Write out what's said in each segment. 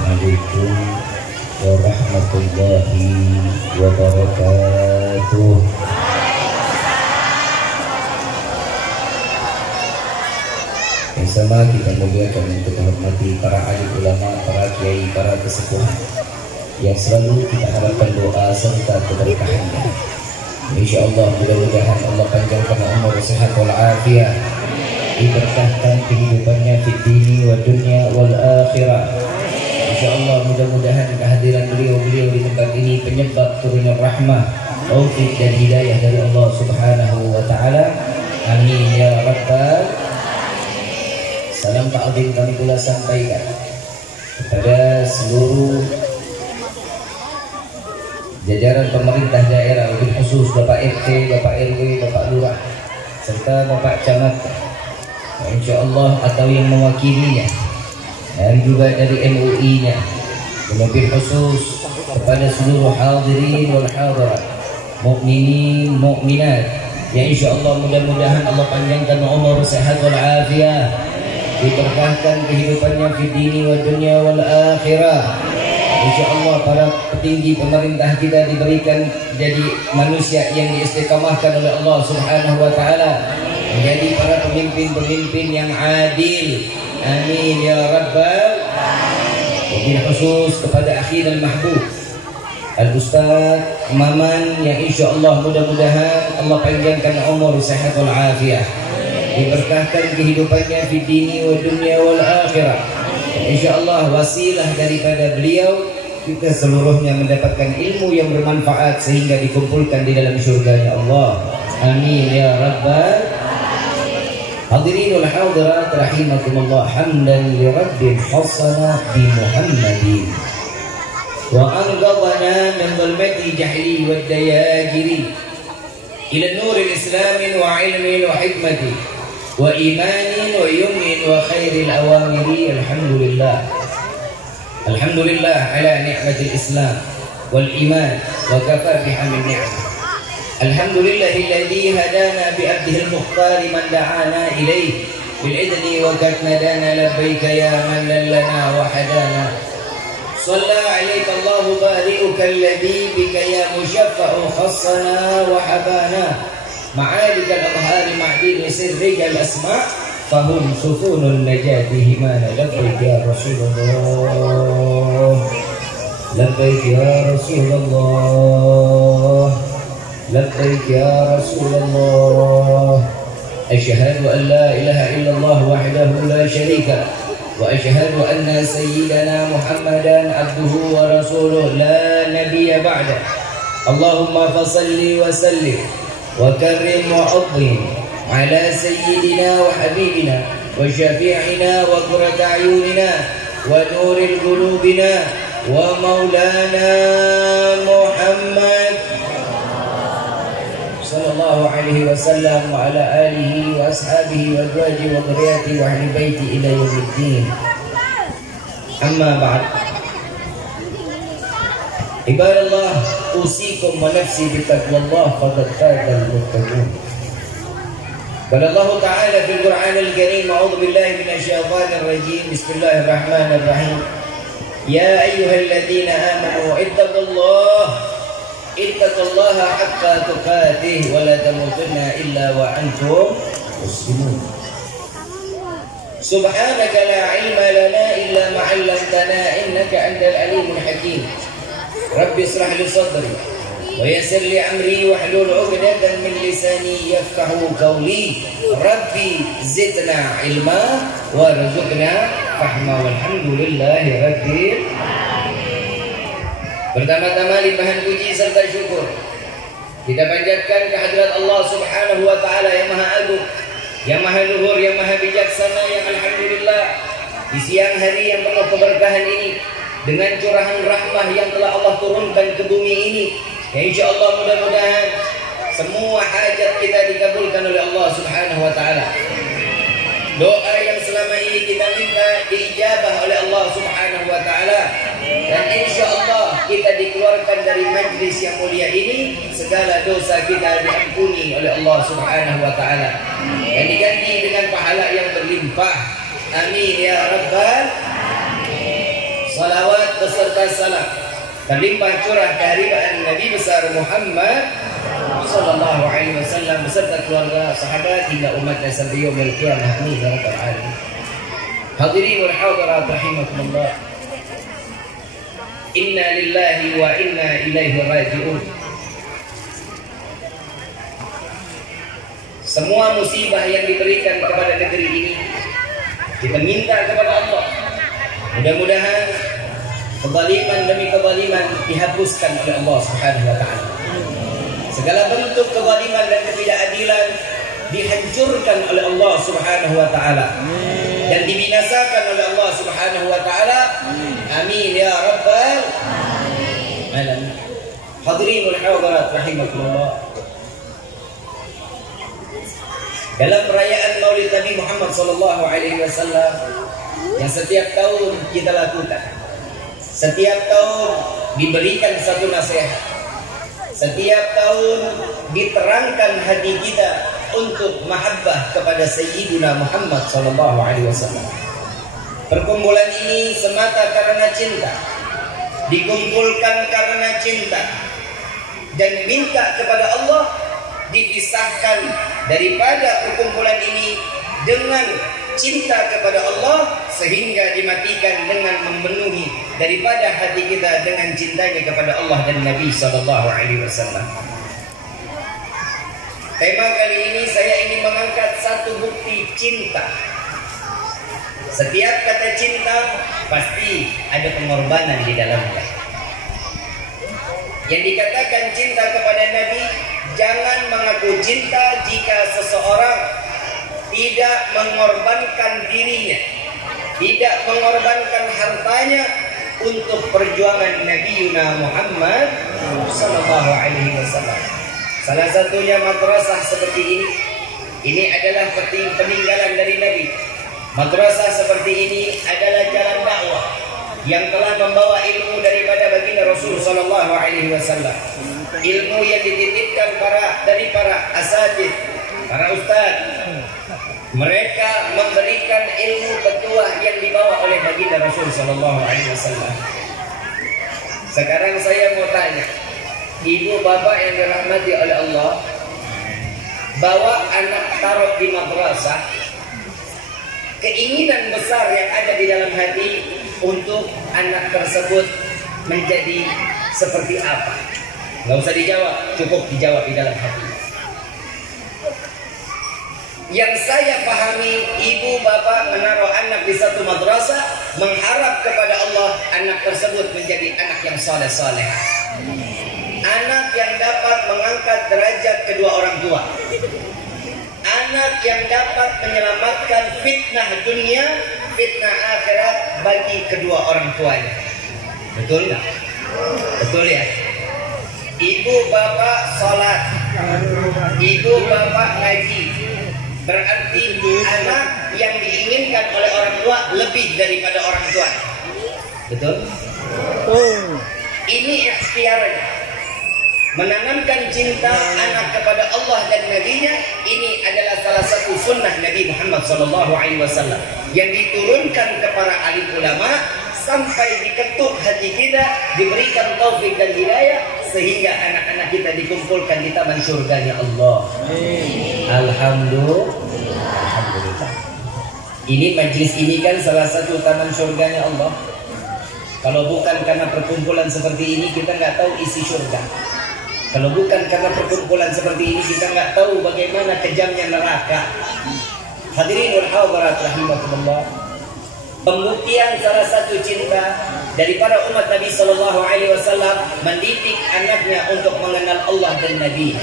Assalamualaikum warahmatullahi wabarakatuh. Yang sama kita muliakan untuk menghormati para alim ulama, para kiai, para kesepuh yang selalu kita harapkan doa serta keberkahannya. InsyaAllah mudah-mudahan Allah panjangkan umur sehat wal afiat, diberkahkan kehidupannya di dini wa dunya wal akhirah. InsyaAllah mudah-mudahan kehadiran beliau-beliau di tempat ini penyebab turunnya rahmah, taufik dan hidayah dari Allah Subhanahu wa taala. Amin ya rabbal. Salam ta'zim kami pula sampaikan kepada seluruh jajaran pemerintah daerah, lebih khusus Bapak RT, Bapak RW, Bapak Lurah, serta Bapak Camat, InsyaAllah atau yang mewakilinya, dan juga dari MUI-nya, lebih khusus kepada seluruh hadirin wal hadirat, mukminin, mukminat, ya InsyaAllah mudah-mudahan Allah panjangkan umur sehat wal afiat, diberkahkan kehidupannya di dini wa dunya wal akhirah. InsyaAllah para petinggi pemerintah kita diberikan jadi manusia yang diistiqamahkan oleh Allah Subhanahu wa taala, menjadi para pemimpin-pemimpin yang adil. Amin ya rabbal. Wabil khusus kepada akhi dan mahbub Al-Ustaz Maman yang InsyaAllah mudah-mudahan Allah panjangkan umur sehat wal afiah, diberkahkan kehidupannya di dini wa dunya wal akhirah. InsyaAllah wasilah daripada beliau kita seluruhnya mendapatkan ilmu yang bermanfaat sehingga dikumpulkan di dalam syurga Allah. Amin ya rabbal. Hadirin wal hadirat rahimakumullah, hamdan li rabbil hasana bi Muhammadin wa anqadhana min dhulmati jahli wad dayajiri ila nuril islamin wa ilmin wa hikmati wa imanin wa yumnin wa khairil awamiri. Alhamdulillah ala ni'matil islam wal iman wa kafa bihamid ni'mah. Alhamdulillahilladzi hadana bi abdihil mukhtar man da'ana ilayhi bil idni wa katnadana labbaika ya man lana wa hadana. Shalla alayka Allahu bari'uka alladzi bika ya musyaffa'u khassana wa habana. Ma'alika al-abhari ma'dini sirrika al-asma' fahum sufunun najati himana. Labbaik ya Rasulullah, labbaik ya Rasulullah, labbaik ya Rasulullah. Asyhadu an la ilaha illallah wahdahu la syarika wa asyhadu anna sayyidana Muhammadan abduhu wa rasuluh la nabiyya ba'da. Allahumma fasalli wa sallim وكرم وعظم على سيدنا وحبيبنا وشفيعنا وقرة أعيننا ونور قلوبنا ومولانا محمد صلى الله عليه وسلم وعلى آله وأصحابه وأزواجه وذريته وأهل بيته إلى يوم الدين. أما بعد، Ibadallah, usikum wa nafsi bitaqwallah faqad fazal muttaqun. Qala Allah Ta'ala fil Qur'anil Karim, a'udzu billahi minasyaitonir rajim. Bismillahirrahmanirrahim. Ya ayyuhalladzina amanu ittaqullaha haqqa tuqatih wa la tamutunna illa wa antum muslimun. Subhanaka la ilma lana illa ma 'allamtana innaka antal alimul hakim. Rabbi israh li sadri wa yassir li amri wahlul 'uqdatan min lisani yafqahu qawli. Rabbi zidna ilma warzuqna fahma. Walhamdulillahi rabbil alamin. Pertama-tama limpahan puji serta syukur kita panjatkan kehadirat Allah Subhanahu wa taala yang Maha Agung, yang Maha Luhur, yang Maha Bijaksana, yang alhamdulillah di siang hari yang penuh keberkahan ini dengan curahan rahmah yang telah Allah turunkan ke bumi ini, ya InsyaAllah mudah-mudahan semua hajat kita dikabulkan oleh Allah Subhanahu wa taala. Doa yang selama ini kita minta diijabah oleh Allah Subhanahu wa taala, dan InsyaAllah kita dikeluarkan dari majlis yang mulia ini, segala dosa kita diampuni oleh Allah Subhanahu wa taala dan diganti dengan pahala yang berlimpah. Amin ya rabbal. salawat beserta salam berlimpah curah kehadiran Nabi besar Muhammad sallallahu alaihi wasallam beserta keluarga, sahabat hingga umatnya sampai yaumil qiyamah. Amin ya rabbal alamin. Hadirin wal hadirat rahimakumullah. Inna lillahi wa inna ilaihi raji'un. Semua musibah yang diberikan kepada negeri ini kita minta kepada Allah, mudah-mudahan kezaliman demi kezaliman dihapuskan oleh Allah Subhanahu wa taala. Segala bentuk kezaliman dan ketidakadilan dihancurkan oleh Allah Subhanahu wa taala dan dibinasakan oleh Allah Subhanahu wa taala. Amin ya rabbal alamin. Hadirin wal hadirat rahimakumullah. Dalam perayaan Maulid Nabi Muhammad sallallahu alaihi wasallam yang setiap tahun kita lakukan, setiap tahun diberikan satu nasihat, setiap tahun diterangkan hati kita untuk mahabbah kepada Sayyidina Muhammad sallallahu alaihi wasallam. Perkumpulan ini semata karena cinta, dikumpulkan karena cinta, dan minta kepada Allah dipisahkan daripada perkumpulan ini dengan cinta kepada Allah sehingga dimatikan dengan memenuhi daripada hati kita dengan cintanya kepada Allah dan Nabi sallallahu alaihi wasallam. Tema kali ini saya ingin mengangkat satu bukti cinta. Setiap kata cinta pasti ada pengorbanan di dalamnya. Yang dikatakan cinta kepada Nabi, jangan mengaku cinta jika seseorang tidak mengorbankan dirinya, tidak mengorbankan hartanya untuk perjuangan Nabi Muhammad sallallahu alaihi wasallam. Salah satunya madrasah seperti ini. Ini adalah peninggalan dari Nabi. Madrasah seperti ini adalah jalan dakwah yang telah membawa ilmu daripada baginda Rasul sallallahu alaihi wasallam. Ilmu yang dititipkan dari para asatidz, para ustaz. Mereka memberikan ilmu petuah yang dibawa oleh baginda Rasul sallallahu alaihi wasallam. Sekarang saya mau tanya, ibu bapak yang dirahmati oleh Allah, bawa anak taruh di madrasah, keinginan besar yang ada di dalam hati untuk anak tersebut menjadi seperti apa? Nggak usah dijawab, cukup dijawab di dalam hati. Yang saya pahami, ibu bapak menaruh anak di satu madrasah mengharap kepada Allah anak tersebut menjadi anak yang soleh-soleh, anak yang dapat mengangkat derajat kedua orang tua, anak yang dapat menyelamatkan fitnah dunia, fitnah akhirat bagi kedua orang tuanya. Betul nggak? Betul ya? Ibu bapak sholat, ibu bapak ngaji, berarti anak yang diinginkan oleh orang tua lebih daripada orang tua. Betul? Ini ikhtiarnya. Menanamkan cinta anak kepada Allah dan Nabi-Nya, ini adalah salah satu sunnah Nabi Muhammad SAW yang diturunkan kepada alim ulama sampai diketuk hati kita, diberikan taufik dan hidayah sehingga anak-anak kita dikumpulkan di taman surganya Allah. Alhamdulillah. Ini majlis ini kan salah satu taman surganya Allah. Kalau bukan karena perkumpulan seperti ini, kita nggak tahu isi surga. Kalau bukan karena perkumpulan seperti ini, kita nggak tahu bagaimana kejamnya neraka. Hadirin wal hadirat rahimakumullah. Pembuktian salah satu cinta dari para umat Nabi sallallahu alaihi wasallam mendidik anaknya untuk mengenal Allah dan Nabi.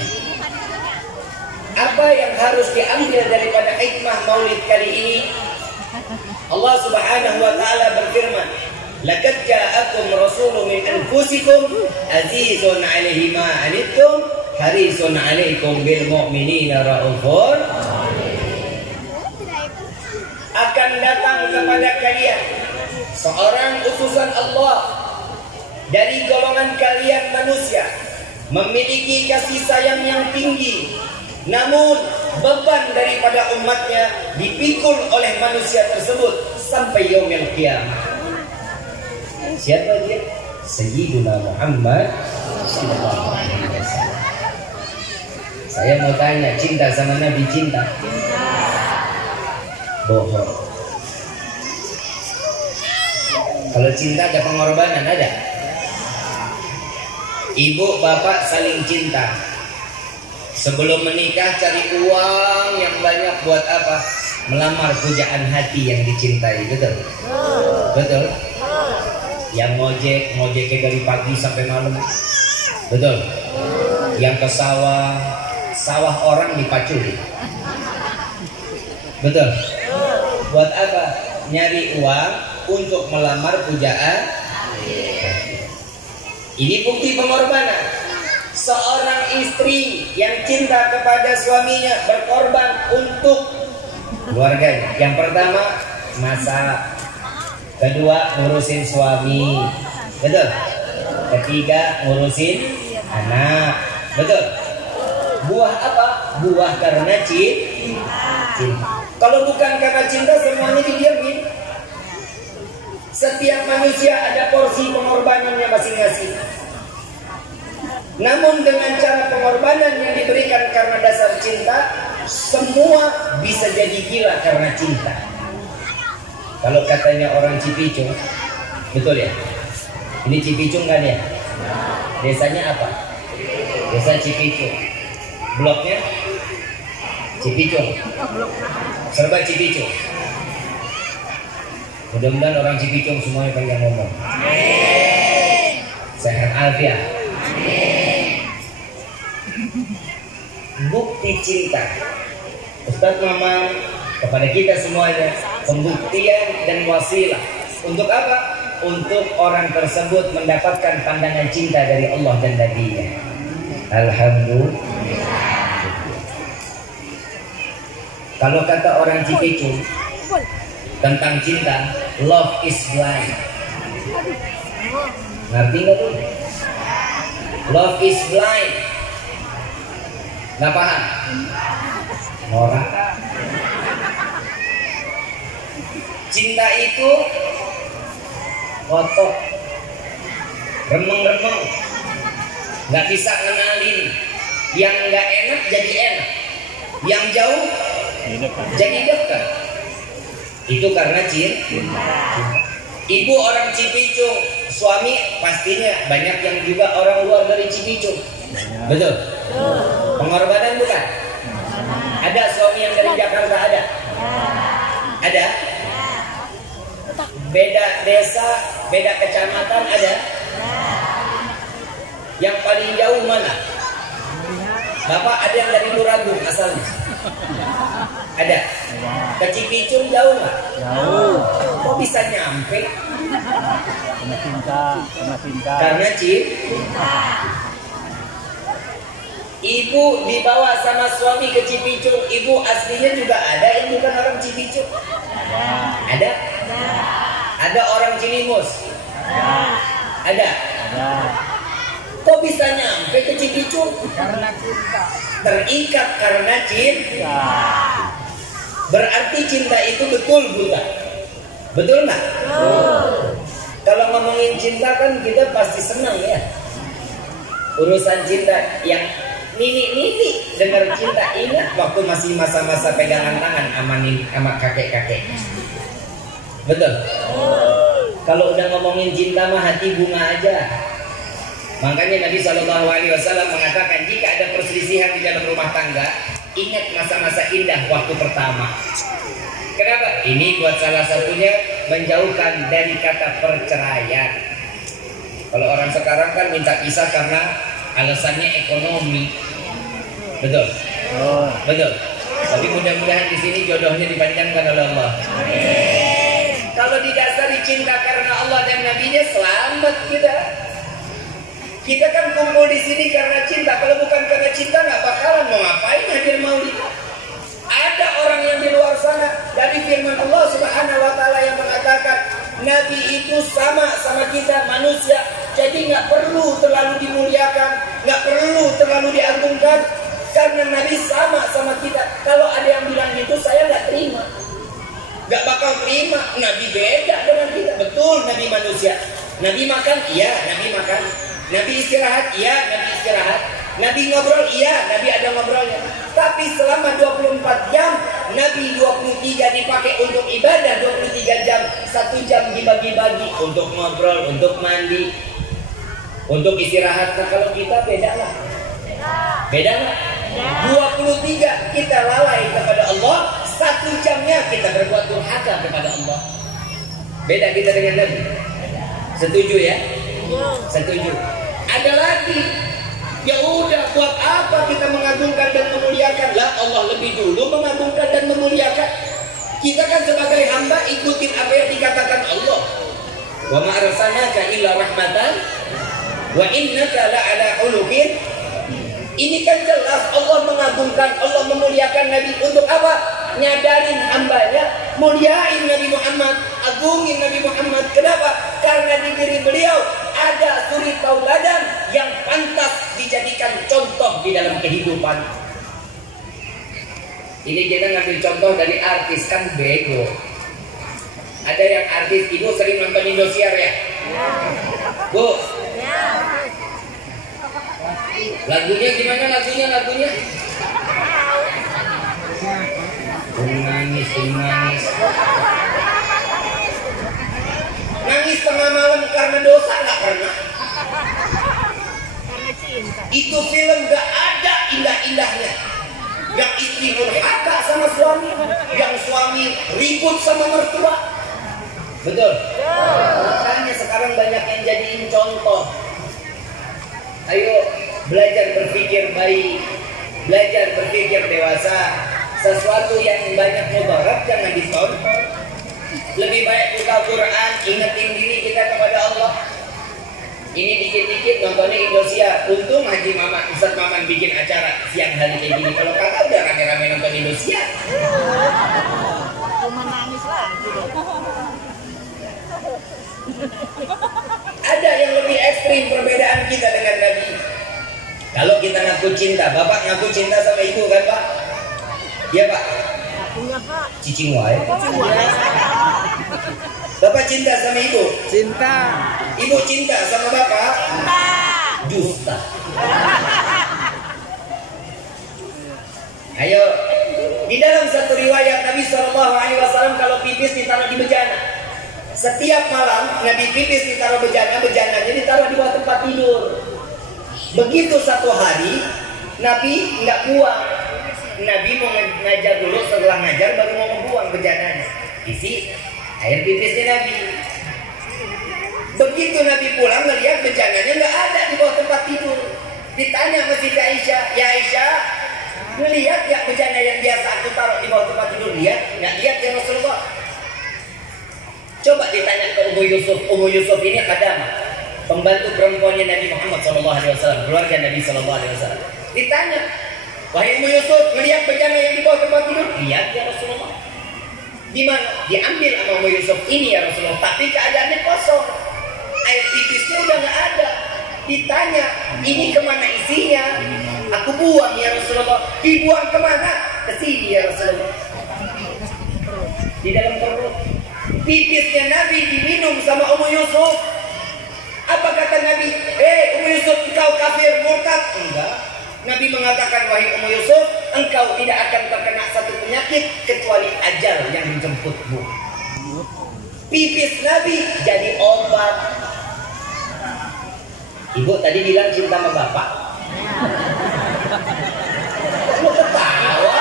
Apa yang harus diambil daripada hikmah Maulid kali ini? Allah Subhanahu wa taala berfirman, "Laqad ja'akum rasulun min anfusikum azizun 'alaihi ma 'anittum harisun 'alaikum bil mu'minina raufur." Akan datang kepada kalian seorang utusan Allah dari golongan kalian manusia, memiliki kasih sayang yang tinggi, namun beban daripada umatnya dipikul oleh manusia tersebut sampai yaumil qiyamah. Siapa dia? Sayyiduna Muhammad sallallahu alaihi wasallam. Saya mau tanya, cinta sama Nabi cinta? Bohong. Kalau cinta ada pengorbanan, ada? Ibu bapak saling cinta. Sebelum menikah cari uang yang banyak buat apa? Melamar pujaan hati yang dicintai, betul? Betul? Yang ngojeknya dari pagi sampai malam, betul? Yang ke sawah orang dipaculi, betul? Buat apa? Nyari uang untuk melamar pujaan. Ini bukti pengorbanan. Seorang istri yang cinta kepada suaminya berkorban untuk keluarganya. Yang pertama masak, kedua ngurusin suami, betul? Ketiga ngurusin anak, betul? Buah apa? Buah karena cinta. Kalau bukan karena cinta semuanya didiamin. Setiap manusia ada porsi pengorbanannya masing-masing. Namun dengan cara pengorbanan yang diberikan karena dasar cinta, semua bisa jadi gila karena cinta. Kalau katanya orang Cipicung, betul ya? Ini Cipicung kan ya? Desanya apa? Desa Cipicung. Bloknya Cipicung. Serba Cipicung. Mudah-mudahan orang Cipicung semuanya panjang ngomong. Sehat alfiah. Bukti cinta Ustadz Mama kepada kita semuanya, pembuktian dan wasilah. Untuk apa? Untuk orang tersebut mendapatkan pandangan cinta dari Allah dan Nabi-Nya. Alhamdulillah. Kalau kata orang Cipicung tentang cinta, love is blind. Ngerti nggak tuh? Love is blind. Nggak paham? Norak. Cinta itu kotor, remeng-remeng, nggak bisa ngenalin. Yang nggak enak jadi enak, yang jauh jadi dekat. Itu karena cinta. Ibu orang Cipicung, suami pastinya banyak yang juga orang luar dari Cipicung. Betul? Pengorbanan bukan? Ada suami yang dari Jakarta, ada? Ada? Beda desa, beda kecamatan, ada? Yang paling jauh mana? Bapak ada yang dari Turagung asalnya? Ada? Ke Cipicung jauh nggak? Jauh. Kok bisa nyampe? Karena cinta, karena cinta. Karena cinta. Ibu dibawa sama suami ke Cipicung. Ibu aslinya juga ada yang bukan orang Cipicung. Ada? Ada orang Cilimus? Ada? Kok bisa nyampe ke Cipicung? Karena cinta. Terikat karena cinta. Berarti cinta itu betul buta. Betul nggak? Kalau ngomongin cinta kan kita pasti senang ya. Urusan cinta yang nini dengar cinta, ingat waktu masih masa-masa pegangan tangan sama kakek-kakek. Betul? Kalau udah ngomongin cinta mah hati bunga aja. Makanya Nabi SAW mengatakan jika ada perselisihan di dalam rumah tangga, ingat masa-masa indah waktu pertama. Kenapa? Ini buat salah satunya menjauhkan dari kata perceraian. Kalau orang sekarang kan minta pisah karena alasannya ekonomi. Betul? Betul. Tapi mudah-mudahan di sini jodohnya dipanjangkan oleh Allah. Kalau didasari cinta karena Allah dan Nabi-Nya, selamat kita. Kita kan kumpul di sini karena cinta. Kalau bukan karena cinta nggak bakalan mau ngapain hadir maulid. Ada orang yang di luar sana dari firman Allah Subhanahu Wa Taala yang mengatakan Nabi itu sama kita manusia. Jadi nggak perlu terlalu dimuliakan, nggak perlu terlalu diagungkan karena Nabi sama kita. Kalau ada yang bilang gitu, saya nggak terima. Nggak bakal terima. Nabi beda dengan kita. Betul, Nabi manusia. Nabi makan? Iya, Nabi makan. Nabi istirahat? Iya, Nabi istirahat. Nabi ngobrol? Iya, Nabi ada ngobrolnya. Tapi selama 24 jam, Nabi 23 dipakai untuk ibadah, 23 jam. 1 jam dibagi-bagi untuk ngobrol, untuk mandi, untuk istirahat. Nah kalau kita beda lah. Beda lah. 23 kita lalai kepada Allah, 1 jamnya kita berbuat durhaka kepada Allah. Beda kita dengan Nabi. Setuju ya? Setuju. Ada lagi. Ya udah, buat apa kita mengagungkan dan memuliakan? Lah Allah lebih dulu mengagungkan dan memuliakan. Kita kan sebagai hamba ikutin apa yang dikatakan Allah. Wa ma arsalnaka illa rahmatan wa innaka la'ala khuluqin. Ini kan jelas Allah mengagungkan, Allah memuliakan Nabi untuk apa? Nyadarin hambanya, muliain Nabi Muhammad, agungin Nabi Muhammad. Kenapa? Karena di diri beliau ada suri tauladan yang pantas dijadikan contoh di dalam kehidupan. Ini kita ngambil contoh dari artis, kan bego. Ada yang artis, ibu sering nonton Indosiar ya? Bu? Lagunya gimana lagunya? Nangis. Nangis tengah malam karena dosa nggak pernah. Itu film gak ada indah-indahnya. Yang istri durhaka sama suami, yang suami ribut sama mertua. Betul? Makanya sekarang banyak yang jadiin contoh. Ayo belajar berpikir baik, belajar berpikir dewasa. Sesuatu yang banyak mudarat jangan ditonton. Lebih baik buka Quran, ingetin diri kita kepada Allah. Ini dikit-dikit nontonnya Indosiar. Untung Haji Maman, Ustaz Maman bikin acara siang hari kayak gini. Kalau kakak udah rame-rame nonton Indosiar. Cuma nangis lagi. Ada yang lebih ekstrim perbedaan kita dengan Nabi. Kalau kita ngaku cinta, bapak ngaku cinta sama ibu kan pak? Iya pak? Iya pak. Cicing wae. Bapak cinta sama ibu? Cinta. Ibu cinta sama bapak? Cinta. Dusta. Ayo, di dalam satu riwayat Nabi SAW kalau pipis ditaruh di bejana. Setiap malam Nabi pipis ditaruh bejananya ditaruh di bawah tempat tidur. Begitu satu hari Nabi nggak buang. Nabi mau ngajar dulu, setelah ngajar baru mau membuang bejananya. Isi air pipisnya Nabi. Begitu Nabi pulang melihat bejananya nggak ada di bawah tempat tidur. Ditanya sama Siti Aisyah, ya Aisyah, melihat ya bejana yang biasa aku taruh di bawah tempat tidur? Lihat, nggak lihat ya Rasulullah. Coba ditanya ke Ummu Yusuf. Ummu Yusuf ini Khadamah, pembantu perempuannya Nabi Muhammad SAW, keluarga Nabi SAW. Ditanya, wahai Ummu Yusuf, melihat bejana yang di bawah tempat tidur? Lihat ya Rasulullah. Di mana? Diambil sama Ummu Yusuf. Ini ya Rasulullah, tapi keadaannya kosong. Air pipisnya udah nggak ada. Ditanya, ini kemana isinya? Aku buang ya Rasulullah. Dibuang kemana? Ke sini ya Rasulullah. Di dalam perut. Pipisnya Nabi diminum sama Ummu Yusuf. Apa kata Nabi? Ummu Yusuf, engkau kafir murtad? Enggak. Nabi mengatakan, wahai Ummu Yusuf, engkau tidak akan terkena satu penyakit kecuali ajal yang menjemputmu. Pipis Nabi jadi obat. Ibu tadi bilang cinta sama bapak. Kamu ketawa.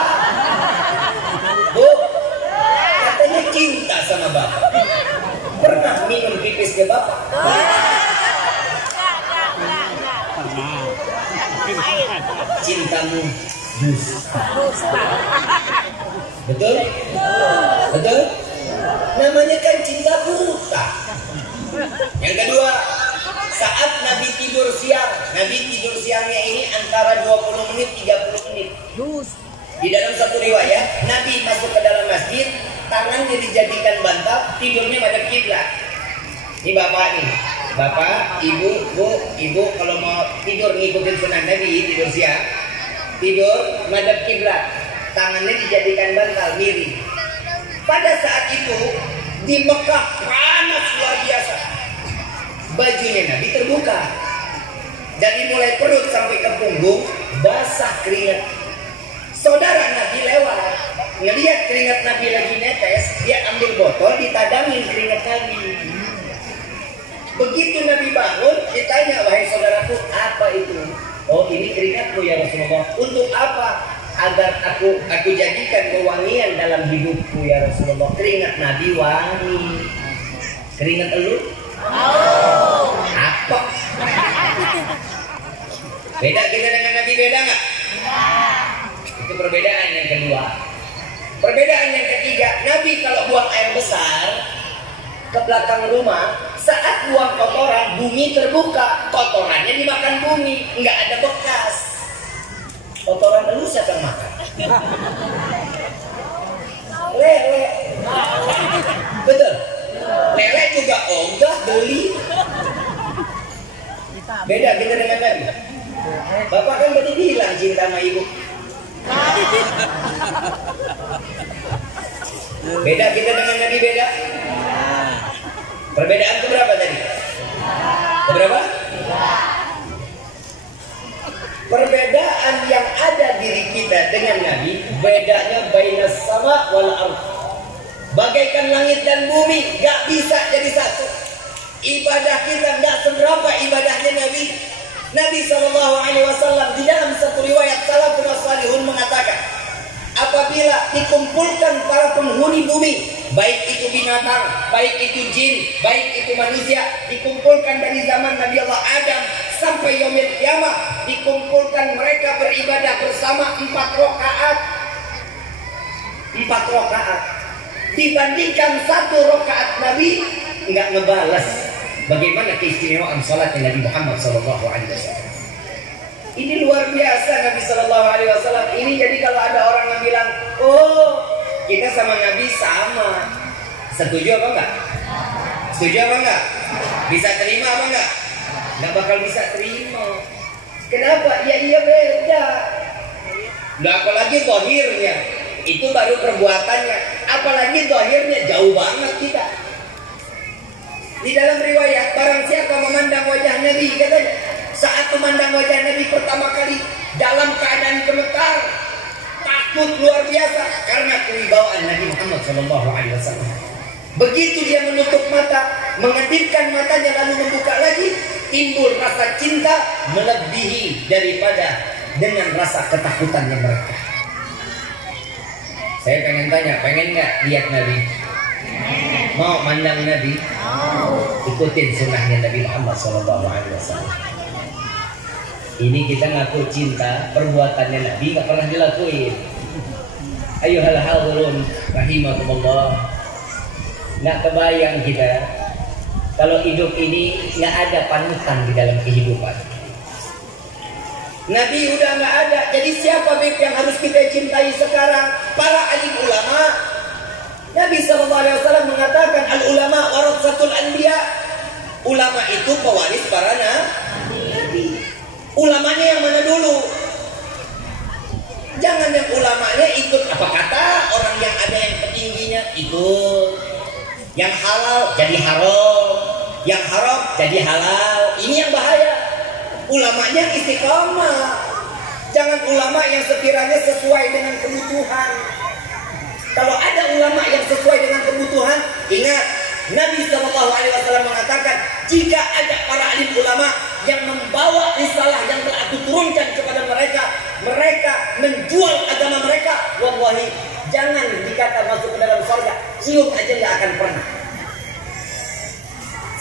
Bu, katanya cinta sama bapak. Pernah minum pipisnya bapak? Cintamu dusta. Betul? Betul? Namanya kan cinta buta. Yang kedua, saat Nabi tidur siang. Nabi tidur siangnya ini antara 20 menit 30 menit. Di dalam satu riwayat, Nabi masuk ke dalam masjid, tangannya dijadikan bantal, tidurnya madhab kiblat. Ini bapak nih. Bapak, ibu, ibu kalau mau tidur ngikutin sunnah Nabi, tidur siang, tidur madhab kiblat, tangannya dijadikan bantal, miring. Pada saat itu di Mekah panas luar biasa. bajunya Nabi terbuka. Dari mulai perut sampai ke punggung basah keringat. Saudara Nabi lewat, ngelihat keringat Nabi lagi netes, dia ambil botol, ditadangin keringat Nabi. Begitu Nabi bangun, ditanya, wahai saudaraku, apa itu? Oh, ini keringatku ya Rasulullah. Untuk apa? Agar aku jadikan kewangian dalam hidupku ya Rasulullah. Keringat Nabi wangi. Keringat elu? Apa? Beda kita dengan Nabi, beda nggak? Itu perbedaan yang kedua. Perbedaan yang ketiga, Nabi kalau buang air besar ke belakang rumah, saat buang kotoran, bumi terbuka, kotorannya dimakan bumi, nggak ada bekas. Kotoran lu siapa yang makan? Lele. Betul. Lele juga ogah beli. Beda kita dengan Nabi. Bapak kan tadi bilang cinta sama ibu. Beda kita dengan Nabi, beda. Perbedaan itu berapa tadi? Berapa? Perbedaan yang ada diri kita dengan Nabi, bedanya bainas sama wal ardh. Bagaikan langit dan bumi, gak bisa jadi satu. Ibadah kita gak seberapa ibadahnya Nabi. Nabi SAW di dalam satu riwayat salafun salihun mengatakan, apabila dikumpulkan para penghuni bumi, baik itu binatang, baik itu jin, baik itu manusia, dikumpulkan dari zaman Nabi Allah Adam sampai yaumil kiamah, dikumpulkan mereka beribadah bersama 4 rakaat. 4 rakaat dibandingkan 1 rakaat Nabi enggak ngebalas. Bagaimana keistimewaan salatnya Nabi Muhammad SAW? Ini luar biasa Nabi SAW. Ini jadi kalau ada orang yang bilang, oh kita sama Nabi sama, setuju apa enggak? Setuju apa enggak? Bisa terima apa enggak? Enggak bakal bisa terima. Kenapa? Ya iya beda. Nah, apalagi zahirnya, itu baru perbuatannya. Apalagi zahirnya jauh banget kita. Di dalam riwayat, barang siapa memandang wajah Nabi, katanya, saat memandang wajah Nabi pertama kali dalam keadaan gemetar, takut luar biasa karena kewibawaan Nabi Muhammad SAW. Begitu dia menutup mata, mengedipkan matanya lalu membuka lagi, timbul rasa cinta melebihi daripada dengan rasa ketakutannya mereka. Saya pengen tanya, pengen nggak lihat Nabi? Mau mandang Nabi? Ikutin sunnahnya Nabi Muhammad SAW. Ini kita ngaku cinta, perbuatannya Nabi nggak pernah dilakuin. Ayuhal hadirun rahimakumullah. Nggak kebayang kita kalau hidup ini nggak ada panutan di dalam kehidupan. Nabi udah nggak ada, jadi siapa yang harus kita cintai sekarang? Para alim ulama. Nabi SAW mengatakan al-ulama waratsatul anbiya. Ulama itu pewaris para nabi. Ulamanya yang mana dulu? Jangan yang ulamanya ikut apa kata orang yang ada yang petingginya, ikut. Yang halal jadi haram, yang haram jadi halal. Ini yang bahaya. Ulamanya istiqamah. Jangan ulama yang sekiranya sesuai dengan kebutuhan. Kalau ada ulama yang sesuai dengan kebutuhan, ingat Nabi SAW mengatakan, jika ada para alim ulama yang membawa risalah yang telah aku turunkan kepada mereka, mereka menjual agama mereka, wallahi jangan dikata masuk ke dalam surga, cium aja nggak akan pernah.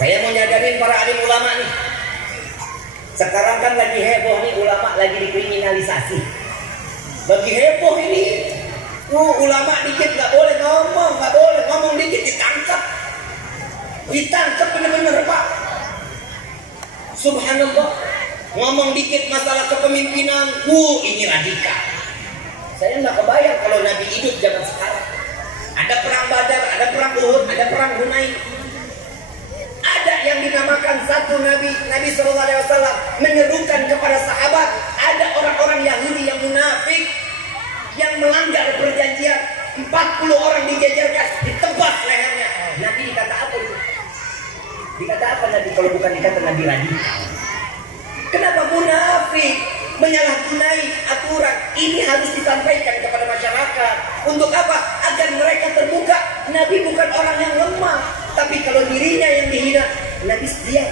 Saya mau nyadarin para alim ulama nih. Sekarang kan lagi heboh nih, ulama lagi dikriminalisasi. Lagi heboh ini. Ulama dikit nggak boleh ngomong, nggak boleh ngomong dikit ditangkap bener-bener Pak. Subhanallah, ngomong dikit masalah kepemimpinan, ini radikal. Saya nggak kebayang kalau Nabi hidup zaman sekarang. Ada perang Badar, ada perang Uhud, ada perang Hunain. Ada yang dinamakan satu Nabi SAW menyerukan kepada sahabat. Ada orang-orang Yahudi yang munafik, yang melanggar perjanjian. 40 orang dijajarkan, ditebas lehernya. Nabi dikata apa itu? Dikata apa Nabi kalau bukan dikata Nabi radikal? Kenapa munafik menyalahgunai aturan? Ini harus disampaikan kepada masyarakat. Untuk apa? Agar mereka terbuka. Nabi bukan orang yang lemah, tapi kalau dirinya yang dihina, Nabi diam.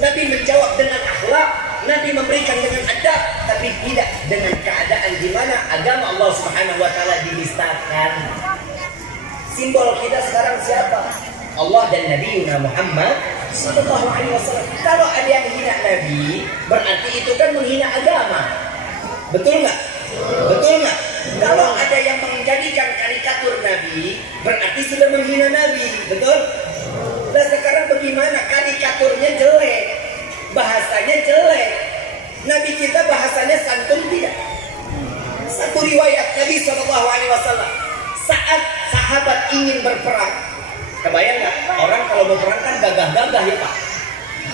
Nabi menjawab dengan akhlak, Nabi memberikan dengan adab, tapi tidak dengan keadaan di mana agama Allah Subhanahu wa taala dinistakan. Simbol kita sekarang siapa? Allah dan Nabi Muhammad sallallahu alaihi wasallam. Kalau ada yang hina Nabi, berarti itu kan menghina agama. Betul nggak? Betul nggak? Kalau ada yang menjadikan karikatur Nabi, berarti sudah menghina Nabi. Betul? Nah sekarang bagaimana? Karikaturnya jelek, bahasanya jelek. Nabi kita bahasanya santun tidak? Satu riwayat Nabi SAW saat sahabat ingin berperang, kebayang nggak? Orang kalau berperang kan gagah-gagah ya Pak,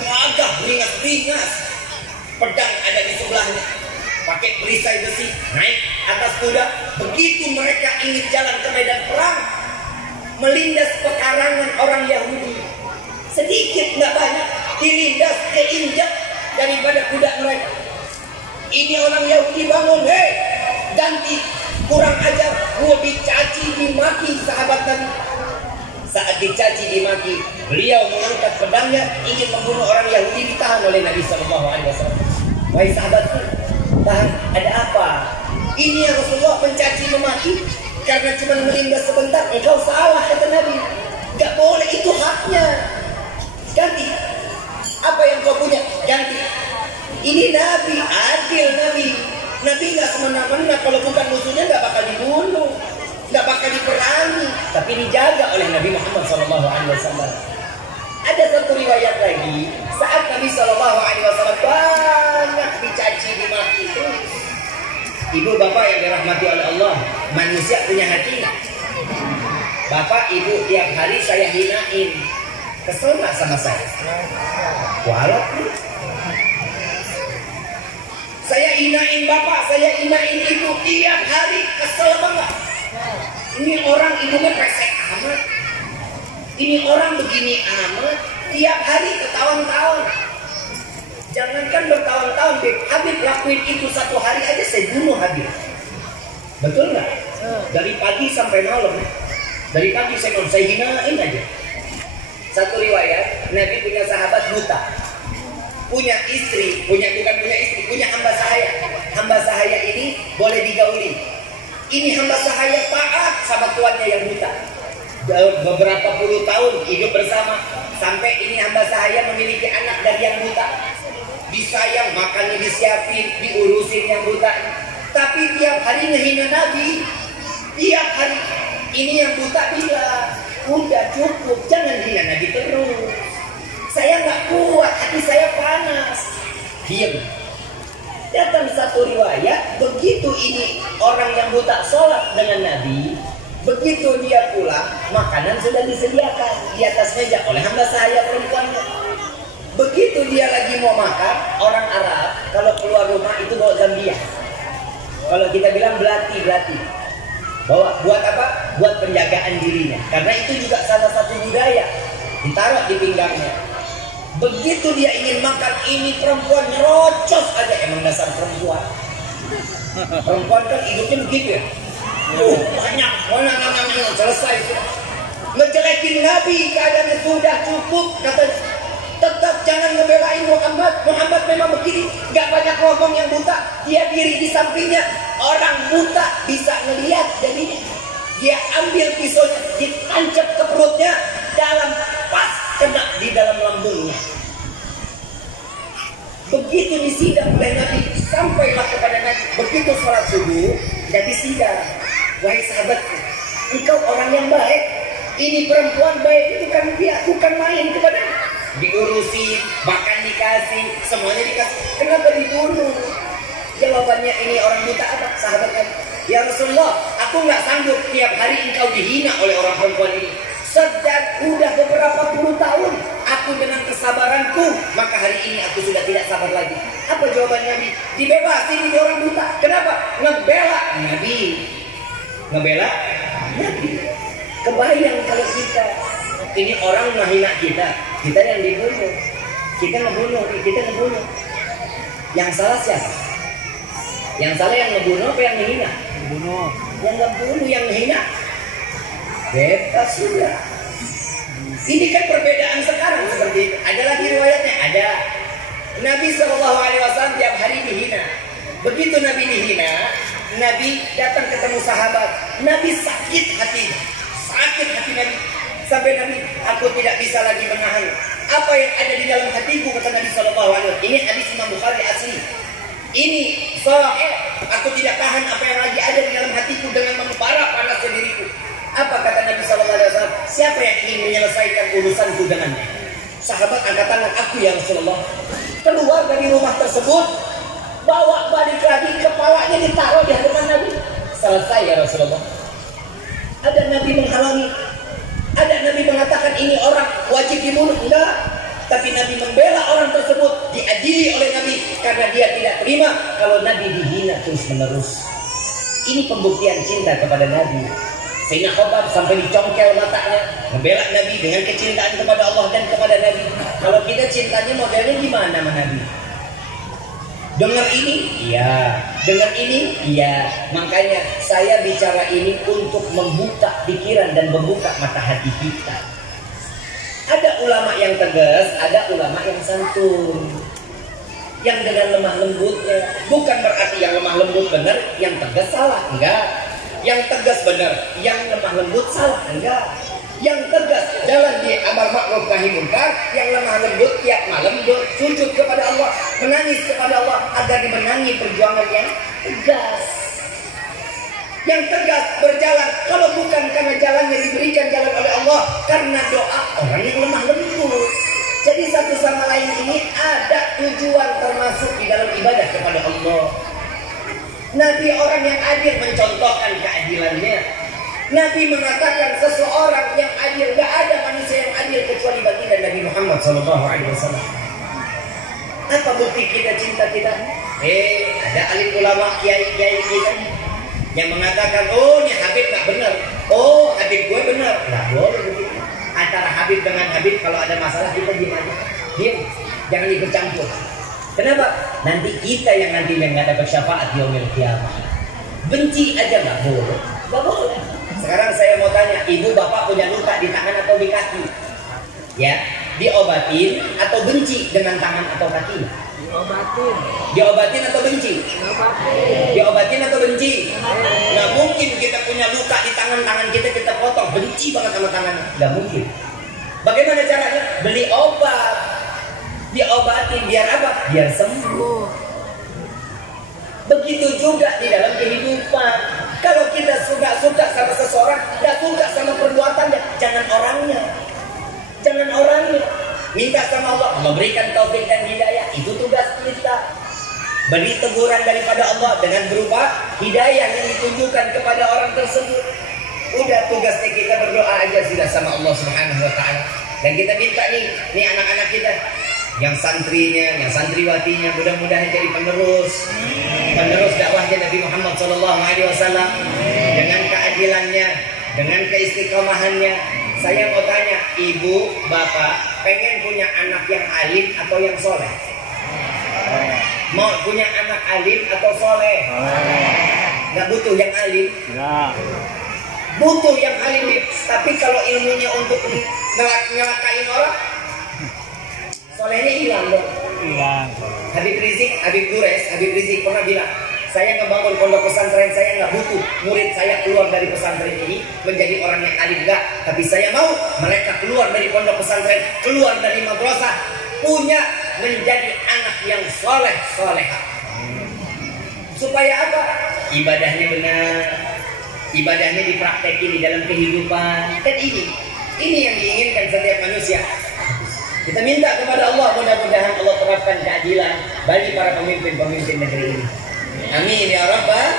gagah, beringas-beringas, pedang ada di sebelahnya, pakai perisai besi, naik atas kuda. Begitu mereka ingin jalan ke medan perang, melindas pekarangan orang Yahudi, sedikit nggak banyak, dilindas, keinjak daripada kuda mereka. Ini orang Yahudi bangun, hei, ganti, kurang ajar, gua dicaci, dimaki sahabat Nabi. Saat dicaci, dimaki, beliau mengangkat pedangnya ingin membunuh orang Yahudi, ditahan oleh Nabi SAW. Wahai sahabatku, tahan, ada apa? Ini yang Rasulullah mencaci memaki karena cuma melindas sebentar. Engkau salah, kata Nabi. Gak boleh, itu haknya. Ganti. Apa yang kau punya? Ganti. Ini Nabi, adil Nabi. Nabi gak semena-mena, kalau bukan musuhnya gak bakal dibunuh, gak bakal diperangi, tapi dijaga oleh Nabi Muhammad SAW. Ada satu riwayat lagi, saat Nabi SAW banyak dicaci, dimaki itu. Ibu bapak yang dirahmati oleh Allah, manusia punya hati. Bapak ibu tiap hari saya hinain, kesel gak sama saya? Walaupun saya hinain bapak, saya hinain ibu tiap hari, kesel banget. Ini orang ibunya pesek amat, ini orang begini amat, tiap hari bertahun-tahun. Jangankan bertahun-tahun, Habib lakuin itu satu hari aja saya bunuh Habib. Betul nggak? Dari pagi sampai malam, dari pagi saya hinain aja. Satu riwayat, Nabi punya sahabat buta, punya istri, bukan punya istri, punya hamba sahaya. Hamba sahaya ini boleh digauli. Ini hamba sahaya taat sama tuannya yang buta. Beberapa puluh tahun hidup bersama, sampai ini hamba sahaya memiliki anak dari yang buta. Disayang, makannya disiapin, diurusin yang buta. Tapi tiap hari ngehina Nabi. Tiap hari. Ini yang buta bilang, udah cukup, jangan hina Nabi terus. Saya nggak kuat, hati saya panas. Diam. Datang satu riwayat, begitu ini orang yang buta sholat dengan Nabi, begitu dia pulang, makanan sudah disediakan di atas meja oleh hamba sahaya perempuannya. Begitu dia lagi mau makan, orang Arab kalau keluar rumah itu bawa zambia. Kalau kita bilang belati. Bawa buat apa? Buat penjagaan dirinya. Karena itu juga salah satu budaya. Ditaruh di pinggangnya. Begitu dia ingin makan, ini perempuan nyerocos aja. Emang dasar perempuan. Perempuan kan hidupnya begitu ya. Banyak. Selesai. Ngejelekin Nabi, keadaannya sudah cukup. Kata, tetap jangan ngebelain Muhammad. Muhammad memang begini, gak banyak ngomong yang buta. Dia diri di sampingnya. Orang buta bisa ngelihat, jadinya dia ambil pisaunya, ditancap ke perutnya, dalam pas kena di dalam lambungnya. Begitu disidang oleh Nabi, sampailah kepada Nabi. Begitu sholat subuh, jadi sidang. Wahai sahabatku, engkau orang yang baik. Ini perempuan baik, bukan main kepada diurusi, bahkan dikasih, semuanya dikasih. Kenapa dibunuh? Jawabannya ini orang buta apa? Sahabatnya, ya Rasulullah, aku nggak sanggup tiap hari engkau dihina oleh orang perempuan ini. Sejak udah beberapa puluh tahun, aku dengan kesabaranku, maka hari ini aku sudah tidak sabar lagi. Apa jawaban Nabi? Dibebasin ini orang buta. Kenapa? Ngebela Nabi. Ngebela Nabi. Kebayang kalau kita, ini orang menghina kita, Kita yang dibunuh. Kita ngebunuh. Yang salah siapa? Yang salah yang ngebunuh apa yang menghina? Bunuh. Yang ngebunuh, yang menghina. Bebas sudah. Ini kan perbedaan sekarang seperti itu. Ada lagi riwayatnya, ada. Nabi SAW tiap hari dihina. Begitu Nabi dihina, Nabi datang ketemu sahabat. Nabi sakit hati Nabi. Sampai Nabi, aku tidak bisa lagi menahan apa yang ada di dalam hatiku, kata Nabi SAW. Ini hadis Imam Bukhari asli. Ini sahih. Aku tidak tahan apa yang lagi ada di dalam hatiku dengan membara panasnya diriku. Apa kata Nabi SAW? Siapa yang ingin menyelesaikan urusanku dengannya? Sahabat angkat tangan, aku ya Rasulullah. Keluar dari rumah tersebut, bawa balik lagi, kepalanya ditaruh di hadapan Nabi. Selesai ya Rasulullah. Ada Nabi menghalangi. Ada Nabi mengatakan ini orang wajib dibunuh. Enggak. Tapi Nabi membela orang tersebut, diadili oleh Nabi karena dia tidak terima kalau Nabi dihina terus menerus. Ini pembuktian cinta kepada Nabi. Sayyidina Khobab sampai dicongkel matanya membela Nabi dengan kecintaan kepada Allah dan kepada Nabi. Kalau kita cintanya modelnya gimana sama Nabi? Dengar ini? Iya. Dengar ini? Iya. Makanya saya bicara ini untuk membuka pikiran dan membuka mata hati kita. Ada ulama yang tegas, ada ulama yang santun, yang dengan lemah lembutnya. Bukan berarti yang lemah lembut benar, yang tegas salah. Enggak. Yang tegas benar, yang lemah lembut salah. Enggak. Yang tegas jalan di amar ma'ruf nahi munkar, yang lemah lembut tiap malam sujud kepada Allah, menangis kepada Allah agar dimenangi perjuangan yang tegas. Yang tegas berjalan kalau bukan karena jalannya diberikan jalan oleh Allah, karena doa orang yang lemah lembut. Jadi satu sama lain ini ada tujuan termasuk di dalam ibadah kepada Allah. Nabi orang yang adil mencontohkan keadilannya. Nabi mengatakan seseorang yang adil, gak ada manusia yang adil kecuali baginda Nabi Muhammad SAW. Apa bukti kita cinta kita? Ada alim ulama kiai-kiai kita yang mengatakan, oh ini Habib gak benar, oh Habib gue benar. Gak boleh begitu. Antara Habib dengan Habib kalau ada masalah kita diam aja, diam, jangan ikut campur. Kenapa? Nanti kita yang nantinya nggak dapat syafaat di yaumil qiyamah. Benci aja nggak boleh, nggak boleh. Sekarang saya mau tanya, ibu bapak punya luka di tangan atau di kaki? Ya, diobatin atau benci dengan tangan atau kaki? Diobatin. Diobatin atau benci? Diobatin. Diobatin atau benci? Nggak mungkin kita punya luka di tangan kita potong, benci banget sama tangan. Nggak mungkin. Bagaimana caranya? Beli obat. Diobatin biar apa? Biar sembuh. Begitu juga di dalam kehidupan. Kalau kita suka sama seseorang, gak suka sama perbuatannya, jangan orangnya. Jangan orangnya. Minta sama Allah memberikan taufik dan hidayah. Itu tugas kita. Beri teguran daripada Allah dengan berupa hidayah yang ditunjukkan kepada orang tersebut. Udah tugasnya kita berdoa aja sudah sama Allah Subhanahu wa taala. Dan kita minta nih anak-anak kita yang santrinya, yang santriwatinya mudah-mudahan jadi penerus dakwahnya Nabi Muhammad SAW dengan keadilannya, dengan keistiqomahannya. Saya mau tanya, ibu, bapak pengen punya anak yang alim atau yang soleh? Mau punya anak alim atau soleh? Nggak butuh yang alim? Butuh yang alim, tapi kalau ilmunya untuk ngelakain orang, solehnya hilang dong. Habib Rizik pernah bilang, saya ngebangun pondok pesantren, saya nggak butuh murid saya keluar dari pesantren ini menjadi orang yang alim, enggak. Tapi saya mau mereka keluar dari pondok pesantren, keluar dari madrasah, punya menjadi anak yang solehah. Supaya apa? Ibadahnya benar, ibadahnya dipraktekin di dalam kehidupan. Dan ini yang diinginkan setiap manusia. Kita minta kepada Allah, mudah-mudahan Allah terapkan keadilan bagi para pemimpin-pemimpin negeri ini. Amin ya Rabbal.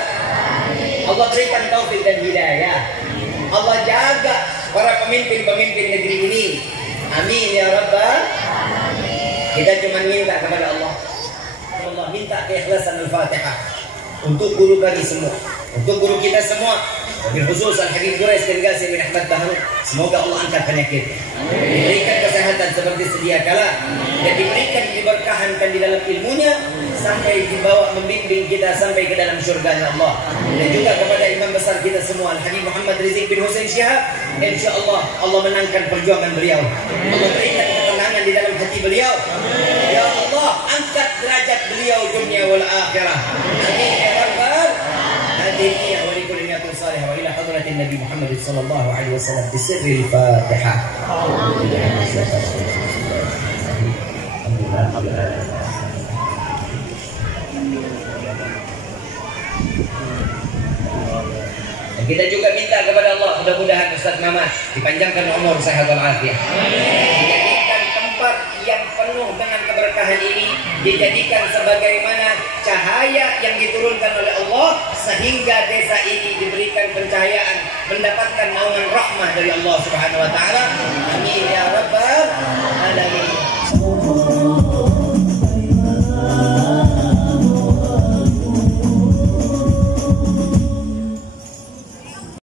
Allah berikan taufik dan hidayah. Allah jaga para pemimpin-pemimpin negeri ini. Amin ya Rabbal. Kita cuma minta kepada Allah. Allah minta keikhlasan Al-Fatihah untuk guru kami semua, untuk guru kita semua. Wabil khusus Al-Habib Quraisy bin Qasim bin Ahmad Bahru, semoga Allah angkat penyakit, diberikan kesehatan seperti sedia kala, dan diberikan diberkahkan di dalam ilmunya sampai dibawa membimbing kita sampai ke dalam surga Allah. Dan juga kepada imam besar kita semua Al-Habib Muhammad Rizik bin Hussein Syihab, insyaallah Allah menangkan perjuangan beliau, Allah berikan ketenangan di dalam hati beliau. Ya Allah, angkat derajat beliau dunia wal akhirah. Amin ya rabbal alamin. Wa likulli niyatin salihah wa ila hadratin Nabi Muhammad sallallahu alaihi wasallam bi sirril Fatihah. Dan kita juga minta kepada Allah, mudah-mudahan Ustaz Mamat dipanjangkan umur sehat walafiat. Dijadikan tempat yang penuh dengan keberkahan ini, dijadikan sebagaimana cahaya yang diturunkan oleh Allah, sehingga desa ini diberikan pencahayaan, mendapatkan naungan rahmah dari Allah Subhanahu wa taala. Amin ya rabbal alamin.